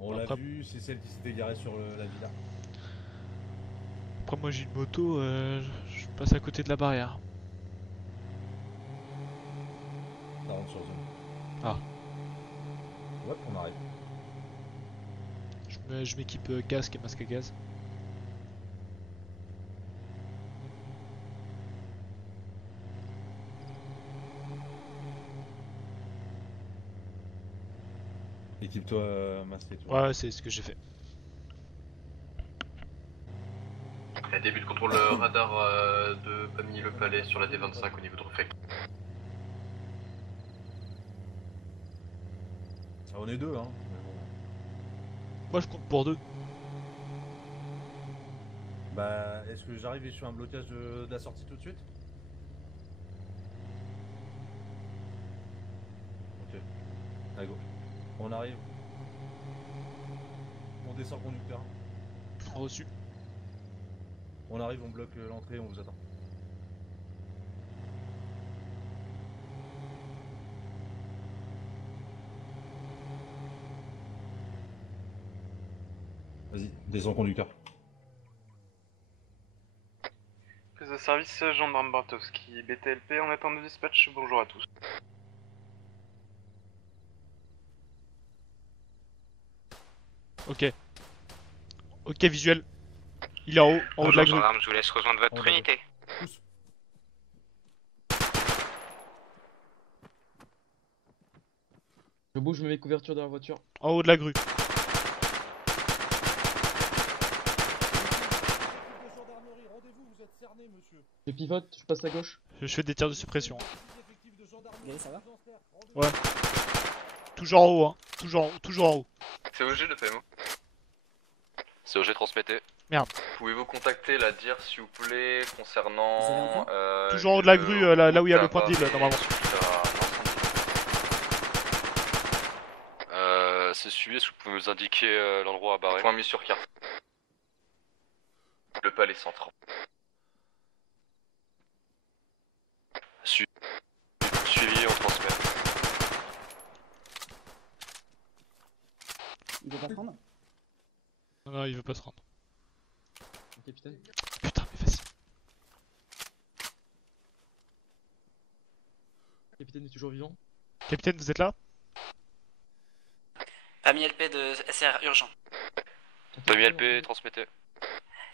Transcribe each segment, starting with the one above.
On l'a vu, c'est celle qui s'était garée sur la villa. Après moi j'ai une moto, je passe à côté de la barrière. Ça rentre sur zone. Ah, Hop, on arrive. je m'équipe casque et masque à gaz. Équipe-toi masqué, toi. Ouais, c'est ce que j'ai fait. Début de contrôle radar de Pamille-le-Palais sur la D25 au niveau de reflect. Ah, on est deux, hein. Mais bon. Moi je compte pour deux. Bah, est-ce que j'arrive et je fais un blocage de la sortie tout de suite? Ok. Allez, go. On arrive. On descend conducteur. Reçu. On arrive, on bloque l'entrée, on vous attend. Vas-y, descends conducteur. Prise de service, gendarme Bartowski, BTLP en attente de dispatch, bonjour à tous. Ok. Ok, visuel. Il est en haut de la grue. Gendarme, je vous laisse rejoindre votre On unité. Pousse. Je bouge, je me mets couverture dans la voiture. En haut de la grue. Je pivote, je passe à gauche. Je fais des tirs de suppression. Gaël, ça va? Ouais. Toujours en haut, hein. Toujours en haut. C'est OG le PMO. C'est OG transmettez. Merde. Pouvez-vous contacter la DIR s'il vous plaît Vous avez un concernant... point Toujours en haut de la grue, là où il y a le point de deal, normalement. C'est suivi, est-ce que vous pouvez nous indiquer l'endroit à barrer? Point mis sur carte. Le palais central. Suivi, on transmet. Il veut pas prendre? Non, non, il veut pas se rendre. Capitaine. Putain, mais vas-y. Capitaine est toujours vivant. Capitaine, vous êtes là? Pamille LP de SR urgent. Pamille LP, transmettez.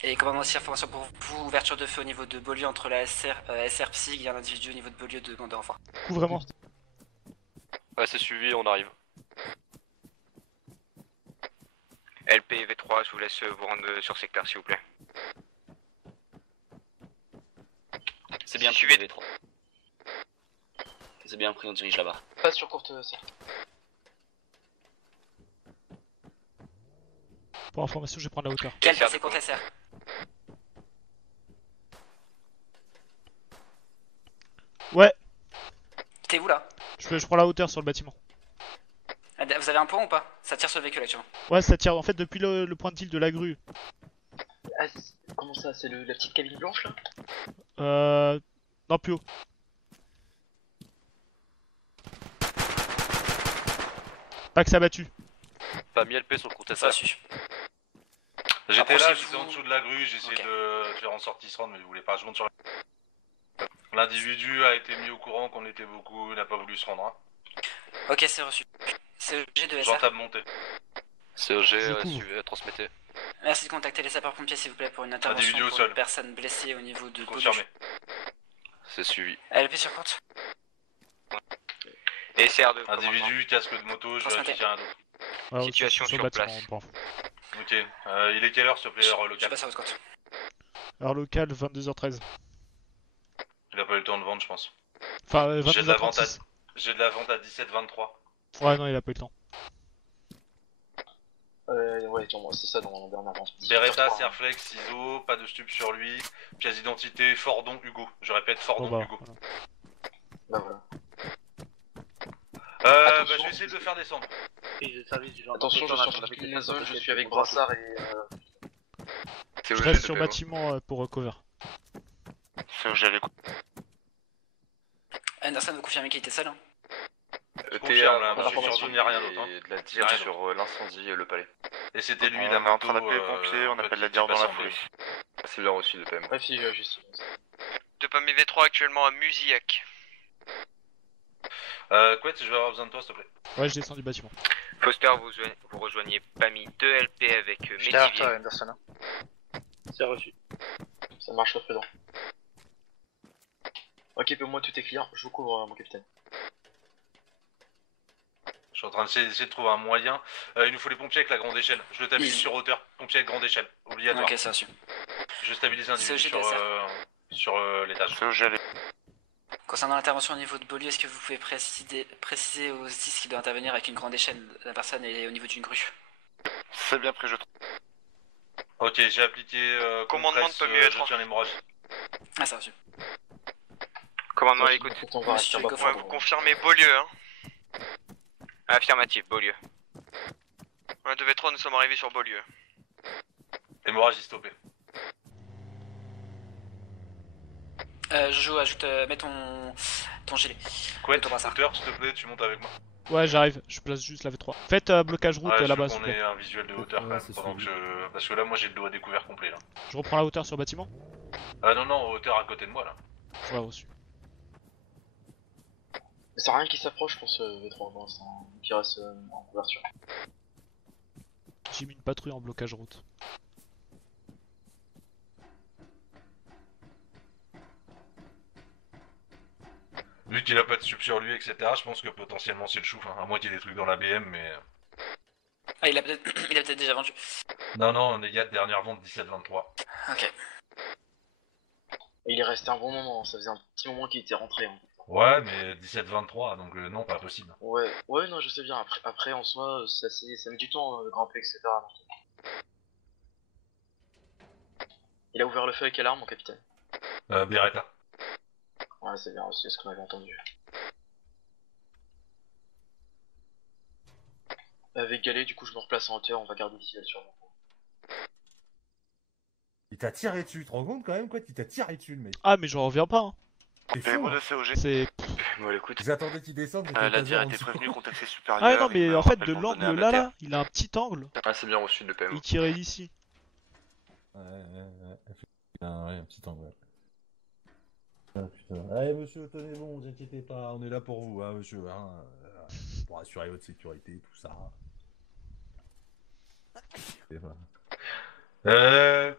Et commandant aussi information pour vous, ouverture de feu au niveau de Beaulieu entre la SR Psy, il y a un individu au niveau de Beaulieu de demandeur enfant. Couvrez-moi. Ouais, c'est suivi, on arrive. LP et V3, je vous laisse vous rendre sur secteur s'il vous plaît. C'est bien pris, V3. C'est bien pris, on dirige là-bas. Passe sur courte cercle. Pour information, je vais prendre la hauteur. Quel c'est contre SR? Ouais, T'es où là? je prends la hauteur sur le bâtiment. Vous avez un point ou pas? Ça tire sur le véhicule actuellement. Ouais, ça tire en fait depuis le point de deal de la grue. Ah, comment ça? C'est la petite cabine blanche là? Non, plus haut. Pas que ça battu. Pamille LP sur le compte Ça SR. suit. J'étais là, Approchez-vous. j'étais en dessous de la grue, j'essayais Ok. de faire en sortie se rendre, mais il voulait pas. Je monte sur la... L'individu a été mis au courant qu'on était beaucoup, il n'a pas voulu se rendre. Hein. Ok, c'est reçu. C'est OG de SR. J'entame monter. COG, Je couvre. transmettez. Merci de contacter les sapeurs-pompiers s'il vous plaît pour une intervention Individu au pour sol. une personne blessée au niveau de Confirmé. C'est suivi. LP sur courte. Et SR2. Individu, casque de moto, je Transmettez. vérifie qu'il y a un d'autre. Ouais, Situation sur sur le bâtiment, place. bon. Ok, il est quelle heure s'il te plaît, heure Je locale? passe à votre compte. Heure locale, 22h13. Il a pas eu le temps de vendre, je pense. Enfin, J'ai de la vente à 22h36. J'ai de la vente à 17-23. Ouais, non, il a pas eu le temps. Ouais, c'est ça dans Bernard. Beretta, Serflex, ciseaux, pas de stup sur lui. Pièce d'identité, Fordon, Hugo. Je répète, Fordon, Bon, bah, Hugo. voilà. Bah voilà. Bah, je vais essayer de le faire descendre. Attention, je sors toute une zone, je suis avec brassard et C'est Je OG reste de sur PMO. bâtiment pour cover. C'est OG avec. Anderson, vous confirmez qu'il était seul hein? Je confirme, là, pas monsieur d'informations, Surgeon, il n'y a rien d'autre. et de la dire Rien sur l'incendie et le palais. Et c'était lui, On la est en moto, train d'appeler les pompiers, on appelle la dire dans la foulée. C'est bien reçu de PM. Bref, si, juste. De Pomme V3 actuellement à Musillac. Quet, je vais avoir besoin de toi, s'il te plaît. Ouais, je descends du bâtiment. Foster, vous rejoignez PAMI 2 LP avec Je derrière Medivier. toi, Anderson. C'est reçu. Ça marche, le faisant. Ok, pour moi tout est clear, je vous couvre mon capitaine. Je suis en train d'essayer de trouver un moyen. Il nous faut les pompiers avec la grande échelle. Je le stabilise sur hauteur. Pompiers avec grande échelle. Obligatoire. Ok, c'est reçu. Je stabilise un individu C'est au sur l'étage. C'est où j'allais. Concernant l'intervention au niveau de Beaulieu, est-ce que vous pouvez préciser aux 10 qui doit intervenir avec une grande échelle la personne est au niveau d'une grue? C'est bien pris, je trouve. Ok, j'ai appliqué Commandement compresse, de Pomme V3. je tiens l'hémorragie. Ah, c'est reçu. Commandement à l'écoute. On va Monsieur rester Goffin. Ouais, vous confirmez Beaulieu, hein. Affirmatif, Beaulieu. On 2v3, nous sommes arrivés sur Beaulieu. Hémorragie stoppée. Jojo, ajoute, mets ton gilet. Quet, Ton brassard. hauteur, s'il te plaît, tu montes avec moi. Ouais, j'arrive, je place juste la V3. Faites blocage route Ouais, là-bas, je s'il veux vous qu'on plaît. ait un visuel de hauteur quand Ouais, même, c'est pendant que suivi. parce que là, moi, j'ai le dos à découvert complet, là. Je reprends la hauteur sur le bâtiment. Ah non, non, hauteur à côté de moi, là. Ouais, reçu. Mais c'est rien qui s'approche pour ce V3 pour l'instant, qui reste en couverture. J'ai mis une patrouille en blocage route. Vu qu'il a pas de sub sur lui, etc., je pense que potentiellement c'est le chouf, hein. À moins qu'il y ait des trucs dans la BM, mais... Ah, il a peut-être déjà vendu. Non, non, les gars, dernière vente 17-23. Ok. Et il est resté un bon moment, ça faisait un petit moment qu'il était rentré. Hein. Ouais, mais 17-23, donc non, pas possible. Ouais, non, je sais bien, après en soi, ça met du temps de grimper, etc. Il a ouvert le feu avec quelle arme, mon capitaine? Beretta. Ouais, c'est bien, c'est ce qu'on avait entendu. Avec Galet, du coup, je me replace en hauteur, on va garder visuel sur moi. Il t'a tiré dessus, tu te rends compte quand même quoi? Il t'a tiré dessus le mec. Ah, mais j'en reviens pas, hein. C'est fou, PMO hein. de COG. C'est. Bon, écoute. J'attendais qu'il descende. mais La t'as dire a en été dessous. prévenue, contexte supérieur. Ah, non, mais il en fait, rappelle de pour l'angle donner un là, mater. là, il a un petit angle. Ah, c'est bien reçu de PM. Il tirait d'ici. Ouais. Ouais, un petit angle. Ah putain. Allez monsieur, tenez bon, vous inquiétez pas, on est là pour vous, hein monsieur, hein. Pour assurer votre sécurité, tout ça. Et voilà.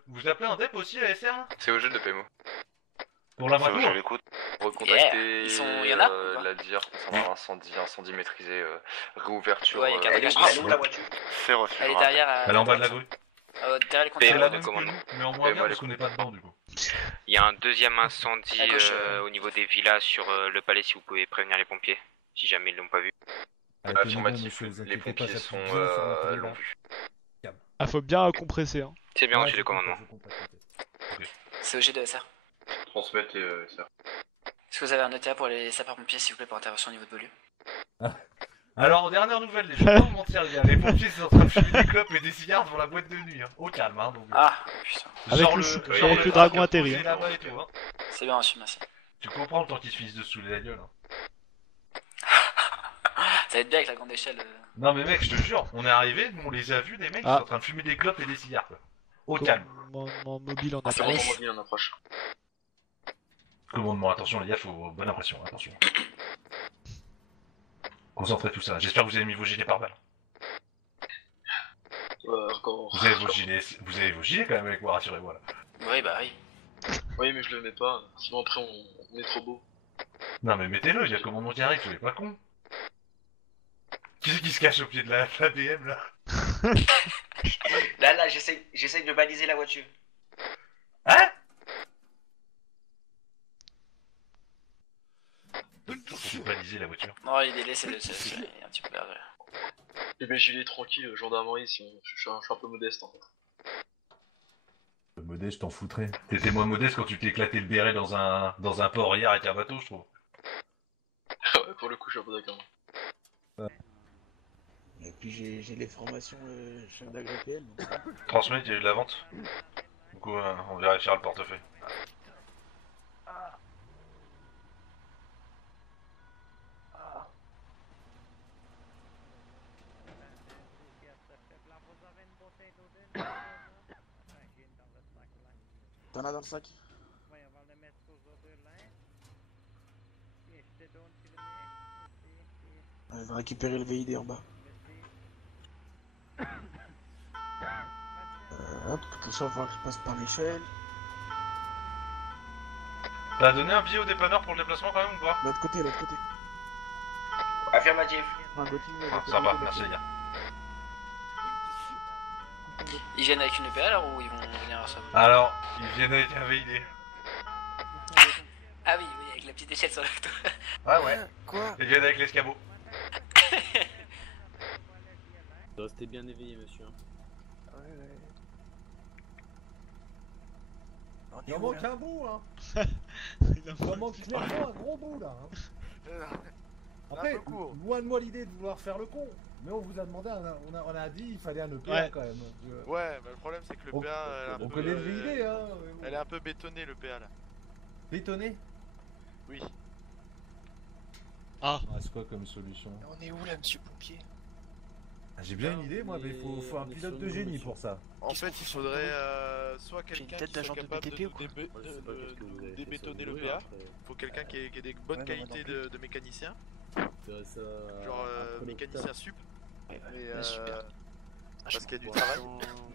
Vous appelez un DEP aussi à SR là? C'est au jeu de PMO. Pour la C'est où voiture? j'allais l'écoute. Recontacter Ils sont- y en a ou pas la dire concernant incendie maîtrisé, réouverture. Ouais, il y a Elle est où la voiture? C'est reçu. Elle est je rappelle. derrière. Elle est en bas de la grue. Derrière les PMO C'est conteneurs. la de même que commandement. nous, mais en moins bien parce qu'on n'est pas dedans du coup. Il y a un deuxième incendie À gauche, au niveau des villas sur le palais si vous pouvez prévenir les pompiers. Si jamais ils l'ont pas vu. Allez, tenez bon, Affirmatif, monsieur, vous les inquiétez pas, pompiers ça sont pousse bien sur l'entrée, l'ont là. vu. Ah, faut bien compresser, hein. C'est bien Ouais, reçu je le commandement. comprends, je comprends. C'est au G de SR. Transmettre et ça. Est-ce que vous avez un ETA pour les sapeurs-pompiers, s'il vous plaît, pour intervention au niveau de Beaulieu? Alors, dernière nouvelle, je vais pas vous mentir les gars, les pompiers sont en train de fumer des clopes et des cigares devant la boîte de nuit, hein. Au calme, hein, donc... Ah, putain. Avec genre le le, chou- genre avec le dragon dragon atterri, posé hein. là-bas et tout, hein. C'est bien reçu, merci. Tu comprends le temps qu'ils se finissent de se saouler la gueule, hein. Ça va être bien avec la grande échelle. Non mais mec, je te jure, on est arrivé, on les a vus, des mecs qui Ah. sont en train de fumer des clopes et des cigares, quoi. Au calme. Commandement mobile en C'est approche. vraiment mobile en approche. Commandement, attention les gars, faut bonne impression, attention. Concentrez tout ça, j'espère que vous avez mis vos gilets pare-balles. Encore. Vous avez vos gilets quand même avec moi, rassurez-vous là. Oui, bah oui. Oui, mais je le mets pas, sinon après on est trop beau. Non mais mettez-le, il y a commandement qui arrive, soyez pas con. Qui c'est qui se cache au pied de la BM là? Là, j'essaye de baliser la voiture. Hein? Faut baliser la voiture. Non, il est laissé, c'est un petit peu perdu. Et ben j'y vais tranquille, gendarmerie, si je suis un peu modeste en fait. Modeste, je t'en foutrais. T'étais moins modeste quand tu t'es éclaté le béret dans un port hier avec un bateau, je trouve. Ouais, pour le coup, je suis un peu d'accord. Et puis j'ai les formations chef d'AgriPL. Transmet, il y a eu de la vente. Du coup, on vérifiera le portefeuille. T'en as dans le sac? Ouais, on va le mettre aux deux là. Et je te donne, tu le mets. On va récupérer le VID en bas. Hop, tout ça, il va falloir que je passe par l'échelle. T'as donné un billet au dépanneur pour le déplacement quand même ou pas? L'autre côté, l'autre côté. Affirmatif. Un Gothic, Ah, sympa, merci les gars. Ils viennent avec une EPA alors ou ils vont venir à ça? Alors, ils viennent avec un VID. Ah oui, oui, avec la petite échelle sur le dos. Ouais, ouais. Quoi? Ils viennent avec l'escabeau. Restez bien éveillé, monsieur. Il en manque un bout, hein. Il en manque clairement un gros bout, là. Hein. Après, loin de moi l'idée de vouloir faire le con. Mais on vous a demandé, on a dit il fallait un EPA Ouais. quand même. Ouais, mais le problème c'est que le PA, elle est un on peu, connaît le VID, hein. elle est un peu bétonnée le PA là. Bétonné? Oui. Ah. C'est quoi comme solution? On est où là, monsieur pompier? J'ai bien une idée, moi, mais il faut un pilote de génie pour ça. En fait, il faudrait soit quelqu'un qui soit capable de débétonner le PA. Faut quelqu'un qui ait des bonnes qualités de mécanicien. Genre mécanicien sup. Parce qu'il y a du travail.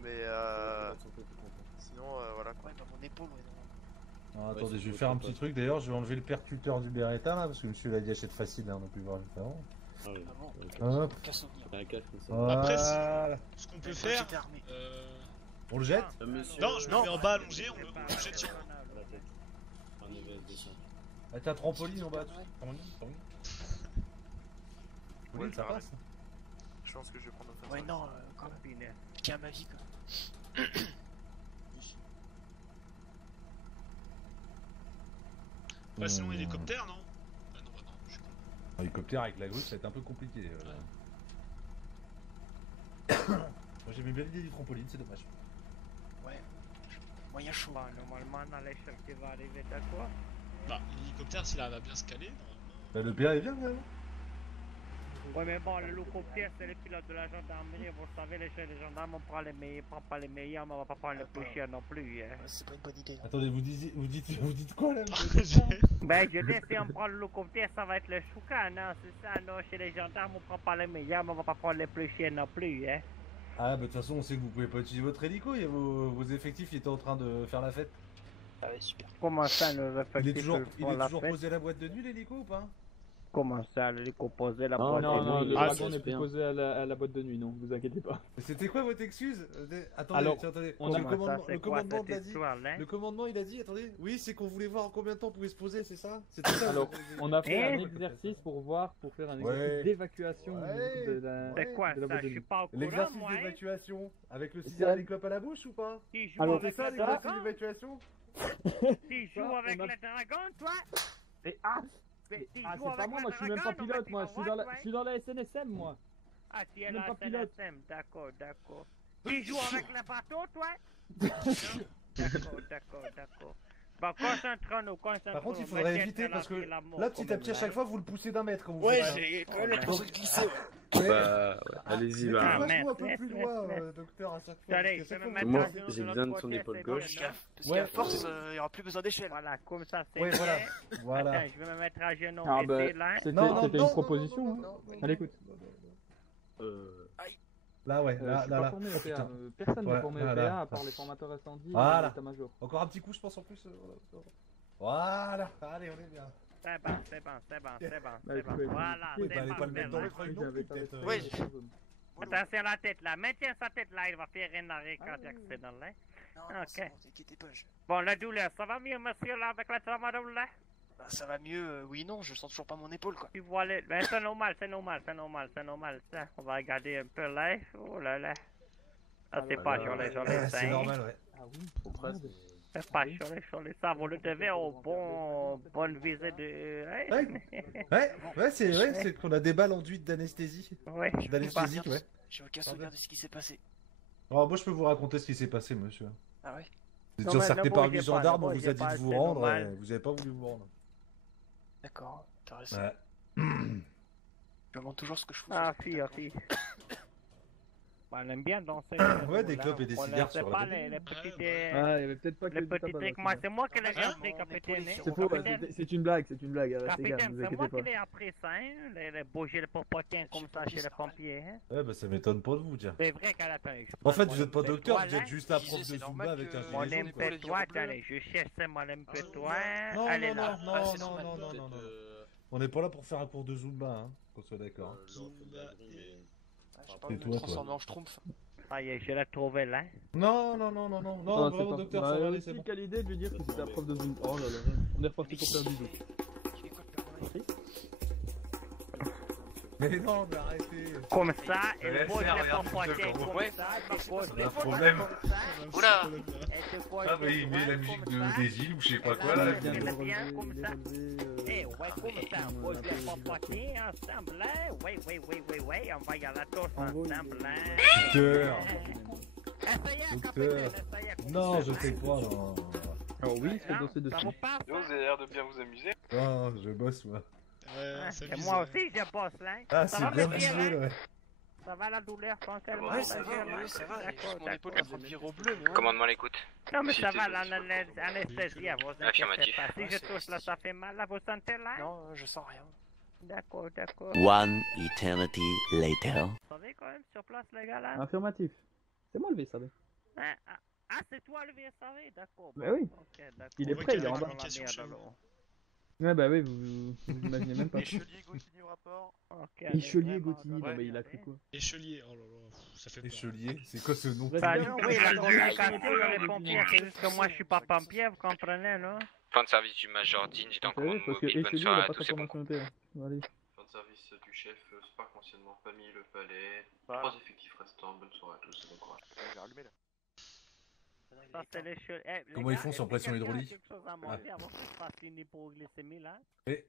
Mais sinon, voilà quoi. Mon épaule, Ah, attendez, je vais faire un petit truc. D'ailleurs, je vais enlever le percuteur du Beretta là, parce que monsieur l'a dit achète facile, hein, on a pu voir le faire. Hop. Après, Voilà. ce qu'on peut faire. On le jette? Non, je me mets en bas allongé, on le jette sur. Ah, t'as un trampoline en bas. Trampoline, ça passe. Je pense que je vais prendre un. Ouais, non, quand même. Je tiens à ma vie quoi. Ouais, sinon hélicoptère, non? Ah non, non, je suis con. Un hélicoptère avec la grue, ça va être un peu compliqué. Moi j'aimais bien l'idée du trampoline, c'est dommage. Ouais, moyen chaud. Bon, normalement, dans l'échelle qui va arriver, t'as quoi? Bah, l'hélicoptère, s'il arrive à bien se caler, normalement. Bah, le PA est bien quand même. Ouais, mais bon, l'hélicoptère, c'est le pilote de la gendarmerie. Vous savez, les gendarmes, on prend les meilleurs, prend pas les meilleurs, mais on va pas prendre les plus chers non plus. Hein. C'est pas une bonne idée. Attendez, vous dites quoi là? Ben, je dis, si on prend l'hélicoptère, ça va être le choucan, non? C'est ça, non? Chez les gendarmes, on prend pas les meilleurs, mais on va pas prendre les plus chers non plus, hein. Ah, bah de toute façon, on sait que vous pouvez pas utiliser votre hélico, il y a vos effectifs qui étaient en train de faire la fête. Ah ouais, super. Comment ça, nos effectifs? Il est toujours fête? posé à la boîte de nuit, l'hélico ou pas? Comment ça, l'hélico posé la Non, boîte non, de non, nuit? le wagon n'est plus posé à la boîte de nuit, non, vous inquiétez pas. C'était quoi votre excuse? Attendez, Alors, attendez. on a- Le commandement, ça, c'est le quoi commandement cette l'a dit. histoire, là? Le commandement il a dit, attendez, oui, c'est qu'on voulait voir en combien de temps on pouvait se poser, c'est ça? C'était ça? Alors, on a fait un Eh exercice pour faire un Ouais. exercice d'évacuation Ouais. de la C'est quoi de la ça? boîte de Je suis nuit. pas au courant, L'exercice moi, hein. d'évacuation avec le C'est cigare ça. et les clopes à la bouche ou pas? Tu joues Alors, C'est avec ça le l'exercice dragon? d'évacuation? Tu joues Ça, avec on a- le dragon, toi? Et Mais tu c'est joues pas avec moi, le moi je suis même pas dragon, pilote, mais moi tu je suis dans vas la, voir, je suis dans la SNSM moi. Ah, tu es même là, pas c'est pilote. la SEM, d'accord, d'accord. Tu joues avec le bateau, toi? D'accord. Bon, concentrons-nous. Par contre, il faudrait éviter parce que là, petit à petit, à chaque fois, vous le poussez d'un mètre quand vous Ouais, faites ça. j'ai quand même l'impression de glisser. Bah, allez-y, bah. Mettez-vous un peu plus loin, docteur, à chaque fois. Allez, parce je qu'à vais me chaque mettre fois, à vous- genoux j'ai de besoin de l'autre son côté, épaule c'est gauche. bien, hein. Parce qu'à force, il y aura plus besoin d'échelle. Voilà, comme ça, c'est Ouais, voilà. fait. Voilà. Attends, je vais me mettre à genoux. Ah et bah, c'est là. c'était Non, non, c'était non, une non, proposition. non, hein. non, non, Allez, écoute. Là, ouais, Je là, suis là, pas là. formé au Oh, PA. putain. Personne n'est Ouais, formé au voilà. PA à part les formateurs incendies et Voilà. l'état-major. Encore un petit coup, je pense en plus. Voilà. Allez, on est bien. C'est bon. Bah, vous pouvez- Voilà, vous Bah, c'est allez pas le mettre dans bon. le truc non plus, peut-être. Ouais, Attention à la tête là, maintiens sa tête là, il va faire un arrêt cardiaque, c'est dans là. non, Ok. c'est bon, t'inquiétez pas. Bon, la douleur, ça va mieux, monsieur, là, avec la tramadol là? Bah, ça va mieux, oui, non, je sens toujours pas mon épaule quoi. Tu vois les... Ben, c'est normal, ça. On va regarder un peu là. Oh là là. Ah, c'est pas sur les C'est seins. normal, ouais. Ah oui, trop presque. C'est pas sur les seins. Vous le devez au bonne visée de... Ouais, c'est qu'on a des balles enduites d'anesthésie. Ouais. D'anesthésie, ouais. J'ai aucun souvenir de ce qui s'est passé. Alors, moi, je peux vous raconter ce qui s'est passé, monsieur. Ah ouais? Vous Non, êtes mais encerclé ne par bougez 8 pas, gendarmes, ne on vous a bougez dit pas, de vous c'est rendre, normal. vous avez pas voulu vous rendre. D'accord, intéressant. Ouais. Je me demande toujours ce que je fous. Ah, fille. Bon, On aime bien danser. Ouais, des clopes et des cigares sur la pas tête. les petits... Ah, il y avait peut-être pas que Les du petits tabac, trucs, là, moi, c'est c'est moi qui l'ai appris, capitaine. C'est faux, c'est une blague, c'est une blague. Arrêtez, gars, Capitaine, ne vous c'est inquiétez moi pas. qui l'ai appris ça, hein, les bougies, les popotins comme ça chez les pompiers, hein. Ouais, bah ça m'étonne pas de vous, tiens. C'est vrai qu'à la fin, En fait, vous êtes pas docteur, vous êtes juste un prof de Zumba avec un Mon gilet jaune, quoi. MP3, attendez, je cherche mon MP3, Non, elle est non, là. non. On n'est pas là pour faire un cours de Zumba, hein, qu'on soit d'accord. Et toi, transformé en schtroumpf. Ah, y est, je l'ai trouvé là. Non, vraiment, docteur, ça va aller, c'est bon. Quelle idée de lui dire que c'était un prof de Zumba. Oh là là, on est reparti pour faire du dos. Mais non, mais arrêtez. Comme ça, elle laisse pose faire, les regarde, popotins putain, comme ouais. ça, elle pose les Un problème. popotins comme ça. Oula. Elle te pose Ah, mais il met la musique des îles ou je sais pas quoi là. Elle est bien comme ça. Eh, ouais, comme ça, on pose les popotins ensemble, hein. Ouais, on va y aller tous ensemble, hein. Docteur. Essayez, Docteur. Non, je sais pas, non. Alors oui, c'est dossier dessus. Vous avez l'air de bien vous amuser. Non, je bosse, moi. Et moi aussi, je bosse là. Ah, Ça c'est va, bien monsieur, visuel, là ouais. Ça va la douleur tranquillement? Ouais, ça va, d'accord, ça va. d'accord, Juste mon épaule d'accord. qui me vire au bleu, mais ouais. Commandement à l'écoute. Non, mais ça C'était- va, l'anesthésie, vous inquiétez Affirmatif. pas. Si je touche là, ça fait mal, là, vous sentez là? Non, je sens rien. D'accord. One eternity later. Vous savez quand même sur place, les gars, là? Affirmatif. C'est moi le VSAV. Ah, c'est toi le VSAV, d'accord. Bah oui. Ok, d'accord. Il est prêt, il est en bas. Dans la merde, alors. Ouais, bah oui, vous imaginez même pas. Échelier, Gauthier au rapport. Ok, Échelier vraiment, Gauthier, non mais il a cru quoi? Échelier, oh là là, ça fait peur. Échelier, c'est quoi ce nom? Bah non, oui, la communication dans les pompiers, c'est juste que moi je suis pas pompier, vous comprenez, non? Fin de service du Major Dean, j'étais en commande Parce que mobile, bonne Échelier, il soirée a à pas tous sa et bon formation EPA. Allez. Fin de service du chef Spark, anciennement Famille Le Palais. 3 effectifs restants, bonne soirée à tous et bon courage. J'ai allumé là. Ça, c'est les cheveux. Eh, les Comment ils gars, font est-ce sans que pression quelqu'un a hydraulique? quelque chose à manger avant que je fasse une hypoglycémie là? Mais.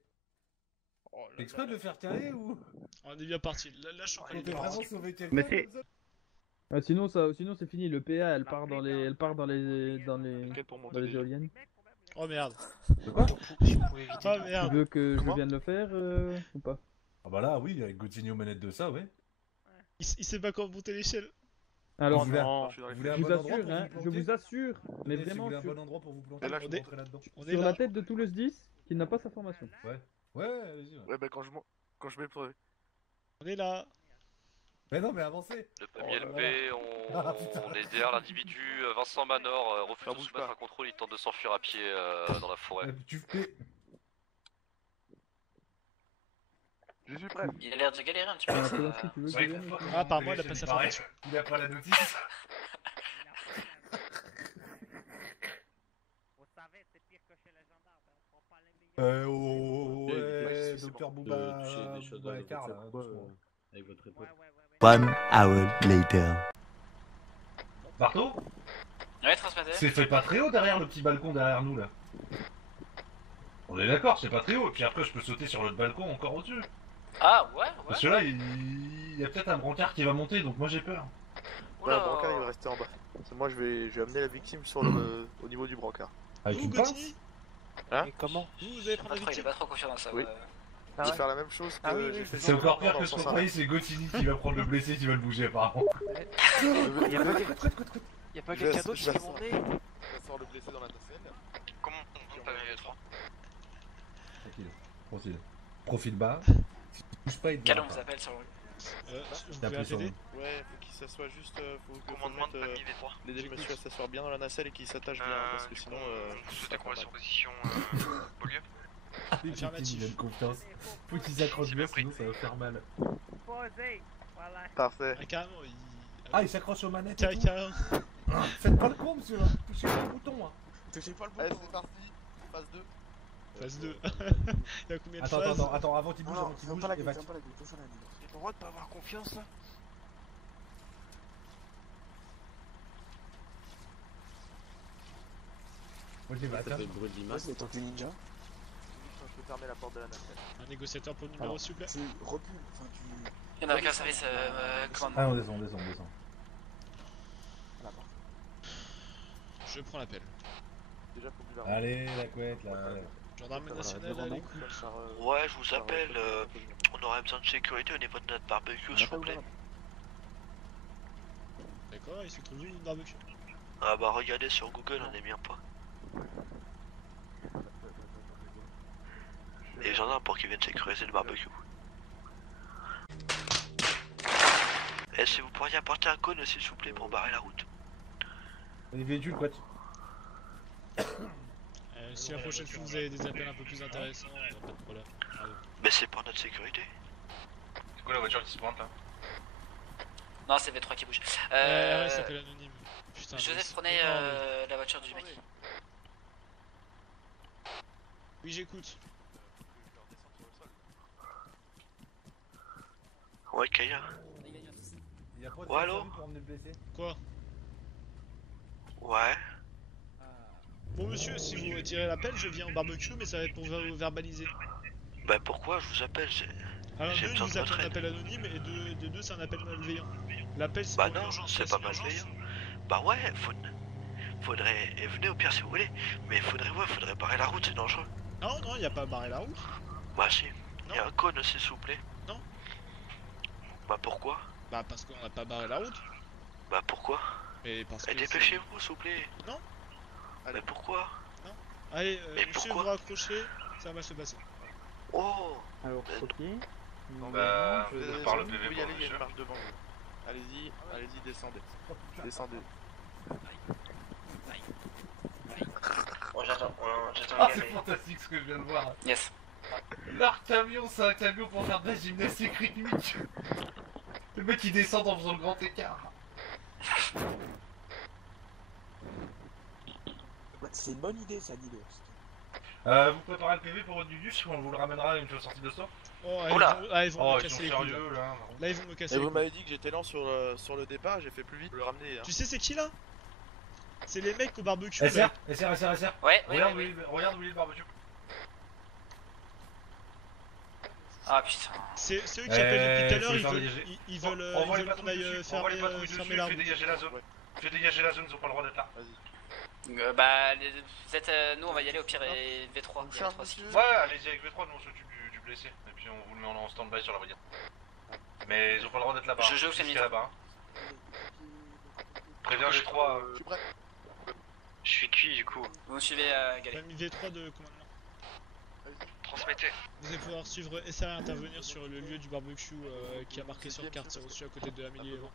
T'es exprès de le faire caler ou? On est bien parti, là je suis On peut vraiment sauver quelqu'un Mais c'est- comme ça? Ah, sinon c'est fini, le PA elle part dans les éoliennes. Oh merde. De quoi? Oh merde. Tu veux que je vienne le faire ou pas? Ah bah là, oui, avec Goutinho manette de ça, ouais. Il sait pas comment monter l'échelle. Alors, vous voulez, je vous voulez un vous bon endroit assure, pour hein, vous je vous planter? assure, mais Si vous vraiment voulez un sur, bon endroit pour vous planter, Et là, vous on est- rentrez là-dedans. On est sur là. la tête de Toulouse 10 qui n'a pas sa formation. Ouais, allez-y. Ouais. Ouais, bah quand je mets le premier. On est là. Mais non, mais avancez. Le premier Oh là LP, là. on... Ah, putain. on est derrière l'individu Vincent Manor, refuse Ça de bouge se mettre pas. un contrôle, il tente de s'enfuir à pied dans la forêt. Tu fais. Je suis prêt. Il a l'air de galérer un petit peu. Ah, ça. toi aussi, tu veux Ouais, que je vienne, faut- aussi Ah, apparemment, il a c'est pas sa pareil. formation. Il a pas la notice. Vous savez, c'est pire que chez les gendarmes, on prend pas les meilleurs. Ouais, c'est docteur bon. Bouba, Tu sais, des choses Bouba dans Car, là, votre doucement. avec votre époque. One hour later. Marteau? Ouais, transmettre. C'est fait pas très haut derrière le petit balcon derrière nous là. On est d'accord, c'est pas très haut, et puis après je peux sauter sur l'autre balcon encore au-dessus. Ah, ouais. Parce que là, il y a peut-être un brancard qui va monter, donc moi j'ai peur. Ouais, le brancard il va rester en bas. Parce que moi je vais amener la victime sur le au niveau du brancard. Avec Vous, une Gauthier, pince? Hein? Mais comment? vous allez prendre la Il est victime. pas trop confiant dans ça. Oui. Ouais. Je vais faire la même chose que Ah oui, oui, j'ai fait C'est sur encore le pire brancard que ce dans qu'on le sens croyait, c'est Gotini qui va prendre le blessé qui va le bouger apparemment. Il y a pas quelqu'un d'autre qui je peut vais m'emmener? Je sors le blessé dans la nacelle. Comment on t'a mis 3? Tranquille. Profil bas. Si tu bouges pas, il te Calon verra vous pas. appelle sur le. Vous T'as pouvez appuyé sur m'aider? Ouais, faut qu'il s'assoie juste. Faut Commandement de mettre, famille V3. l'aider le monsieur à s'asseoir bien dans la nacelle et qu'il s'attache bien parce que sinon. Vous souhaitez qu'on reste sur position Beaulieu? Affirmatif. Il a une confiance. Faut qu'il s'accroche bien, sinon ça va faire mal. Posez, voilà. Parfait. Ah, carrément, il. Ah, il s'accroche aux manettes. et tout. Carrément. Ah, faites pas le con, monsieur là. Touchez pas le bouton. Hein. Touchez pas le bouton. Allez, c'est parti. Phase 2. Phase 2. Il y a combien de Attends, phases? attends, avant qu'il bouge, avant qu'il bouge, évacue. J'ai pas le droit de pas avoir confiance là? Moi je l'évacue. Ça fait le bruit de l'image. C'est le temps du ninja. Je peux fermer la porte de la nacelle. Un négociateur pour le numéro, s'il vous plaît. Tu recules, enfin tu... Il y en a qu'un service commandement. Ah, on descend. Voilà, parfait. Je prends l'appel. Déjà, faut plus la Allez, la couette là. Gendarmerie nationale à l'écoute. Ouais, je vous appelle. On aurait besoin de sécurité au niveau de notre barbecue, s'il vous plaît. d'accord, il se trouve où le barbecue? Ah bah regardez sur Google, on est bien pas. Les gendarmes pour qu'ils viennent sécuriser le barbecue. Et si vous pourriez apporter un cône s'il vous plaît pour barrer la route. Les véhicules, quoi. Si la prochaine fois vous avez des appels un peu plus intéressants, pas de problème. Allez. Mais c'est pour notre sécurité. C'est quoi la voiture qui se pointe là? Non, c'est V3 qui bouge. Ouais, il s'appelle anonyme. Putain, Joseph, prenez la voiture du mec. Oui, j'écoute. Ouais, Kaya. Il y a pas de Ouais, allô service pour emmener le blessé? Quoi? Ouais. Bon monsieur, si vous retirez l'appel, je viens au barbecue, mais ça va être pour vous verbaliser. Bah pourquoi je vous appelle? Alors j'ai deux, besoin vous de votre appelez un aide. appel anonyme, et de deux, c'est un appel malveillant. L'appel, c'est Bah pour non, l'urgence, c'est ça, pas une urgence. malveillant. Bah ouais, faudrait... Et venez au pire si vous voulez. Mais faudrait barrer la route, c'est dangereux. Non, non, y a pas à barrer la route. Bah si. Y a un cône aussi, s'il vous plaît. Non. Bah pourquoi? Bah parce qu'on a pas barré la route. Bah pourquoi? Et parce Et que dépêchez-vous, s'il vous plaît. Non. Mais pourquoi? Non. Allez, Mais monsieur, pourquoi vous raccrochez, ça va se passer. Oh. Alors, ok. Bah, Je je parle le PV vous y pour allez, il y a monsieur. une marche devant vous. Allez-y, descendez. Descendez. Bon, j'attends Ah, le c'est galet. fantastique ce que je viens de voir. Yes. Leur camion, c'est un camion pour faire de la gymnastique rythmique. Le mec il descend en faisant le grand écart. C'est une bonne idée ça, dis-le. Vous préparez le PV pour votre Dudus ou on vous le ramènera une fois sorti de store? Oh, Oula. ils vont Oh, me ils casser sont les couilles. sérieux là. Là, ils vont me casser Et les vous couilles. m'avez dit que j'étais lent sur le départ, j'ai fait plus vite pour le ramener. Hein. Tu sais c'est qui là? C'est les mecs au barbecue. SR, là. SR. Ouais, Regarde où il est le barbecue. Ah putain. C'est eux qui appellent depuis tout à l'heure, faut les faire dégager. ils veulent Envoie les qu'on patrouilles aille dessus, envoie les patrouilles fermer dessus, la fais route. dégager la zone. Fais dégager la zone, ils ont pas le droit d'être là. Vas-y. Bah, vous êtes, nous on va y aller au pire et V3. Il y a V3 aussi. Ouais, allez-y avec V3, nous on s'occupe du blessé. Et puis on vous le met en stand-by sur la voiture. Mais ils ont pas le droit d'être là-bas. Je fais jusqu'à là-bas. Préviens V3. Je suis prêt. Je suis cuit du coup. Vous me suivez, Galet. J'ai mis V3 de commandement. Transmettez. Vous allez pouvoir suivre SR et intervenir sur le lieu du barbecue qui a marqué sur carte, c'est reçu à côté de Amélie et Evan.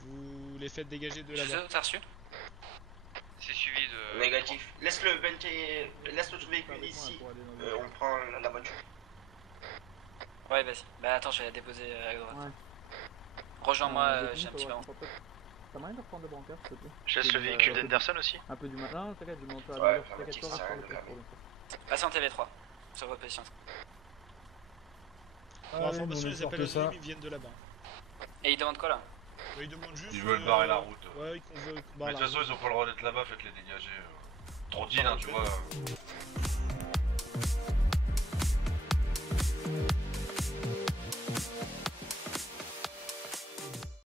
Vous les faites dégager de là-bas. T'as reçu? C'est suivi de... Négatif. Laisse le véhicule ici. On prend la voiture. Ouais, vas-y. Bah attends, je vais la déposer à droite. Rejoins-moi, j'ai un petit moment. T'as moyen de reprendre le brancard, s'il te plaît? Je laisse le véhicule d'Henderson aussi. Un peu du matin. Non, t'inquiète, du montage. Ouais, T'inquiète pas, ça reste sert à sur le rien de poste pour l'instant. Passez en TV3. Sur votre position. Pour information, les appels anonymes ils viennent de là-bas. Et ils demandent quoi là? Ils demandent juste. Ils veulent barrer la route. Ouais, ils convoquent. Mais de toute façon, ils ont pas le droit d'être là-bas, faites-les dégager. Trottine, hein, tu vois.